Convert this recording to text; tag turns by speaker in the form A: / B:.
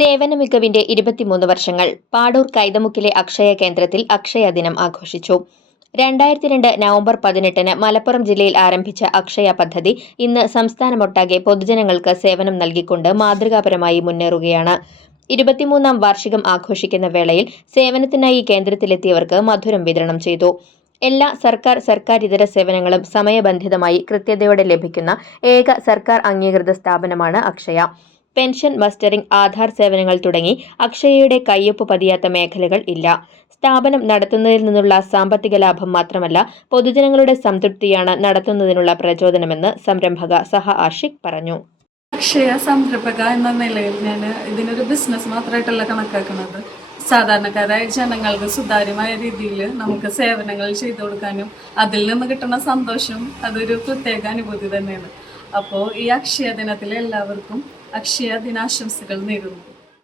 A: സേവന മികവിന്റെ ഇരുപത്തിമൂന്ന് വർഷങ്ങൾ. പാടൂർ കൈതമുക്കിലെ അക്ഷയ കേന്ദ്രത്തിൽ അക്ഷയ ദിനം ആഘോഷിച്ചു. രണ്ടായിരത്തി രണ്ട് നവംബർ പതിനെട്ടിന് മലപ്പുറം ജില്ലയിൽ ആരംഭിച്ച അക്ഷയ പദ്ധതി ഇന്ന് സംസ്ഥാനമൊട്ടാകെ പൊതുജനങ്ങൾക്ക് സേവനം നൽകിക്കൊണ്ട് മാതൃകാപരമായി മുന്നേറുകയാണ്. ഇരുപത്തിമൂന്നാം വാർഷികം ആഘോഷിക്കുന്ന വേളയിൽ സേവനത്തിനായി കേന്ദ്രത്തിലെത്തിയവർക്ക് മധുരം വിതരണം ചെയ്തു. എല്ലാ സർക്കാർ സർക്കാരിതര സേവനങ്ങളും സമയബന്ധിതമായി കൃത്യതയോടെ ലഭിക്കുന്ന ഏക സർക്കാർ അംഗീകൃത സ്ഥാപനമാണ് അക്ഷയ. പെൻഷൻ മസ്റ്ററിംഗ് ആധാർ സേവനങ്ങൾ തുടങ്ങി അക്ഷയയുടെ കയ്യൊപ്പ് പതിയാത്ത മേഖലകൾ ഇല്ല. സ്ഥാപനം നടത്തുന്നതിൽ നിന്നുള്ള സാമ്പത്തിക ലാഭം മാത്രമല്ല പൊതുജനങ്ങളുടെ സംതൃപ്തിയാണ് നടത്തുന്നതിനുള്ള പ്രചോദനമെന്ന് സംരംഭക സഹ ആഷിഖ് പറഞ്ഞു.
B: അക്ഷയ സംരംഭക എന്ന നിലയിൽ ഞാൻ ഇതിനൊരു ബിസിനസ് മാത്രമായിട്ടല്ല കണക്കാക്കുന്നത്. സാധാരണക്കാരായ ജനങ്ങൾക്ക് സുതാര്യമായ രീതിയിൽ നമുക്ക് സേവനങ്ങൾ ചെയ്തു കൊടുക്കാനും അതിൽ നിന്ന് കിട്ടുന്ന സന്തോഷം അതൊരു പ്രത്യേക അനുഭൂതി തന്നെയാണ്. അപ്പോൾ ഈ അക്ഷയ ദിനത്തിൽ എല്ലാവർക്കും അക്ഷയ ദിനാശംസകൾ നേരുന്നു.